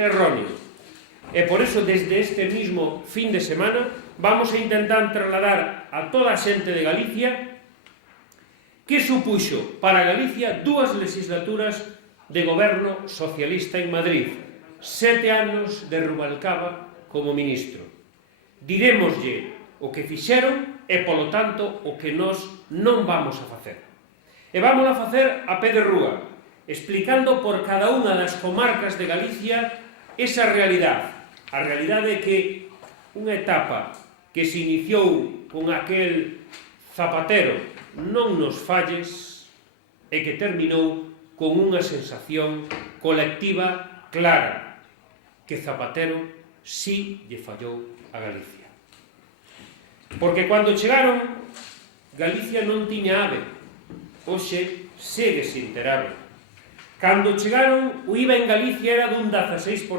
erróneo. E por eso, desde este mismo fin de semana, vamos a intentar trasladar a toda a xente de Galicia que supuxo para Galicia 2 legislaturas de goberno socialista en Madrid, 7 anos de Rubalcaba como ministro. Dirémoslle o que fixeron e, polo tanto, o que nós non vamos a facer. E vamos a facer a pé de rúa, explicando por cada unha das comarcas de Galicia esa realidade. A realidade é que unha etapa que se iniciou con aquel Zapatero non nos falles e que terminou con unha sensación colectiva clara, que Zapatero sí lle fallou a Galicia. Porque cando chegaron, Galicia non tiña AVE, hoxe segue sin ter AVE. Cando chegaron, o IVA en Galicia era dun 16%.